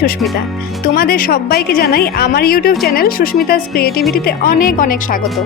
সুস্মিতা। তোমাদের সবাইকে জানাই আমার ইউটিউব চ্যানেল সুস্মিতাস ক্রিয়েটিভিটিতে অনেক অনেক স্বাগত।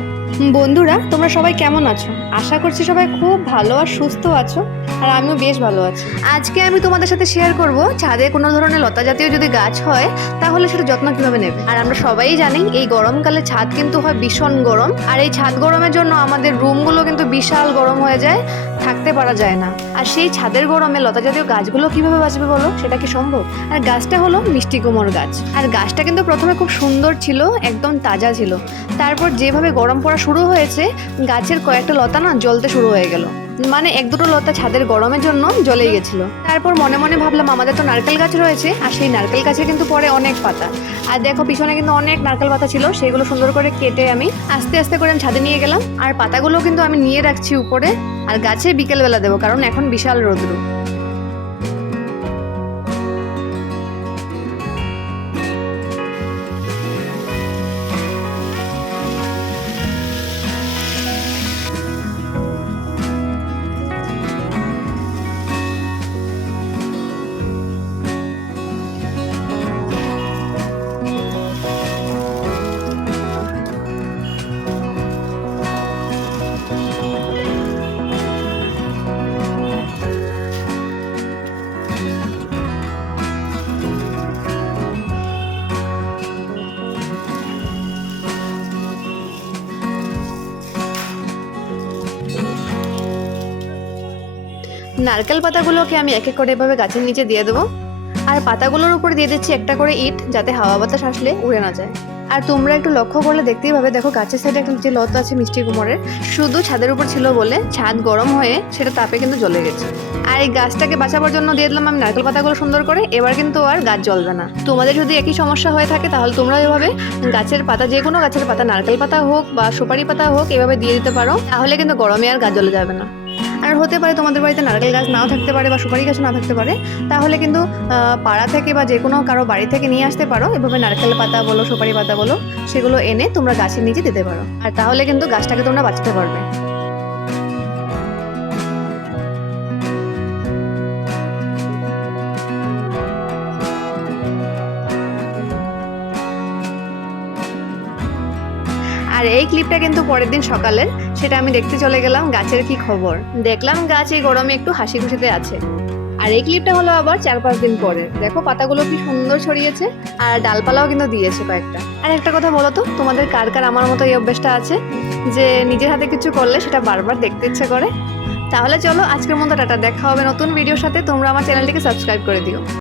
বন্ধুরা, তোমরা সবাই কেমন আছো? আশা করছি সবাই খুব ভালো আর সুস্থ আছো, আর আমিও বেশ ভালো আছি। আজকে আমি তোমাদের সাথে শেয়ার করব ছাদে কোনো ধরনের লতা জাতীয় যদি গাছ হয় তাহলে সেটা যত্ন কিভাবে নেবে। আর আমরা সবাই জানি এই গরমকালে ছাদ কিন্তু হয় ভীষণ গরম, আর এই ছাদ গরমের জন্য আমাদের রুমগুলো কিন্তু বিশাল গরম হয়ে যায়, থাকতে পারা যায় না। আর সেই ছাদের গরমে লতা জাতীয় গাছগুলো কিভাবে বাঁচবে বলো? সেটা কি সম্ভব? আর গাছটা হলো মিষ্টি কুমড় গাছ। আর গাছটা কিন্তু প্রথমে খুব সুন্দর ছিল, একদম তাজা ছিল। তারপর যেভাবে গরম পড়া শুরু হয়েছে, গাছের কয়েকটা লতা না জ্বলতে শুরু হয়ে গেল। মানে এক দুটো লতা ছাদের গরমের জন্য জ্বলেই গেছিল। তারপর মনে মনে ভাবলাম আমাদের তো নারকেল গাছ রয়েছে, আর সেই নারকেল গাছে কিন্তু পরে অনেক পাতা। আর দেখো পিছনে কিন্তু অনেক নারকেল পাতা ছিল, সেগুলো সুন্দর করে কেটে আমি আস্তে আস্তে করে আমি ছাদে নিয়ে গেলাম। আর পাতাগুলো কিন্তু আমি নিয়ে রাখছি উপরে, আর গাছে বিকেলবেলা দেবো, কারণ এখন বিশাল রৌদ্র। নারকেল পাতাগুলোকে আমি এক এক করে এভাবে গাছের নিচে দিয়ে দেবো, আর পাতাগুলোর উপরে দিয়ে দিচ্ছি একটা করে ইট, যাতে হাওয়া বাতাস আসলে উড়ে না যায়। আর তোমরা একটু লক্ষ্য করলে দেখতেই পাবে, দেখো গাছের সাইডে একটা যে লতা আছে মিষ্টি কুমড়ের, শুধু ছাদের উপর ছিল বলে ছাদ গরম হয়ে সেটা তাপে কিন্তু জ্বলে গেছে। আর এই গাছটাকে বাঁচাবার জন্য দিয়ে দিলাম আমি নারকেল পাতাগুলো সুন্দর করে। এবার কিন্তু আর গাছ জ্বলবে না। তোমাদের যদি একই সমস্যা হয়ে থাকে তাহলে তোমরা এভাবে গাছের পাতা, যে কোনো গাছের পাতা, নারকেল পাতা হোক বা সুপারি পাতা হোক, এভাবে দিয়ে দিতে পারো, তাহলে কিন্তু গরমে আর গাছ জ্বলে যাবে না। আর হতে পারে তোমাদের বাড়িতে নারকেল গাছ নাও থাকতে পারে বা সুপারি গাছ না থাকতে পারে, তাহলে কিন্তু পাড়া থেকে বা যে কোনো কারো বাড়ি থেকে নিয়ে আসতে পারো এভাবে নারকেল পাতা বলো, সুপারি পাতা বলো, সেগুলো এনে তোমরা গাছের নিচে দিতে পারো। আর তাহলে কিন্তু গাছটাকে তোমরা বাঁচাতে পারবে। আর এই ক্লিপটা কিন্তু পরের দিন সকালের, সেটা আমি দেখতে চলে গেলাম গাছের কি খবর। দেখলাম গাছ এই গরমে একটু হাসি খুশিতে আছে। আর এই ক্লিপটা হলো আবার 4-5 দিন পরে। দেখো পাতাগুলো কি সুন্দর ছড়িয়েছে, আর ডালপালাও কিন্তু দিয়েছে কয়েকটা। আর একটা কথা বলো তো, তোমাদের কার কার আমার মতো এই অভ্যাসটা আছে যে নিজের হাতে কিছু করলে সেটা বারবার দেখতে ইচ্ছে করে? তাহলে চলো আজকের মতো টাটা, দেখা হবে নতুন ভিডিওর সাথে। তোমরা আমার চ্যানেলটিকে সাবস্ক্রাইব করে দিও।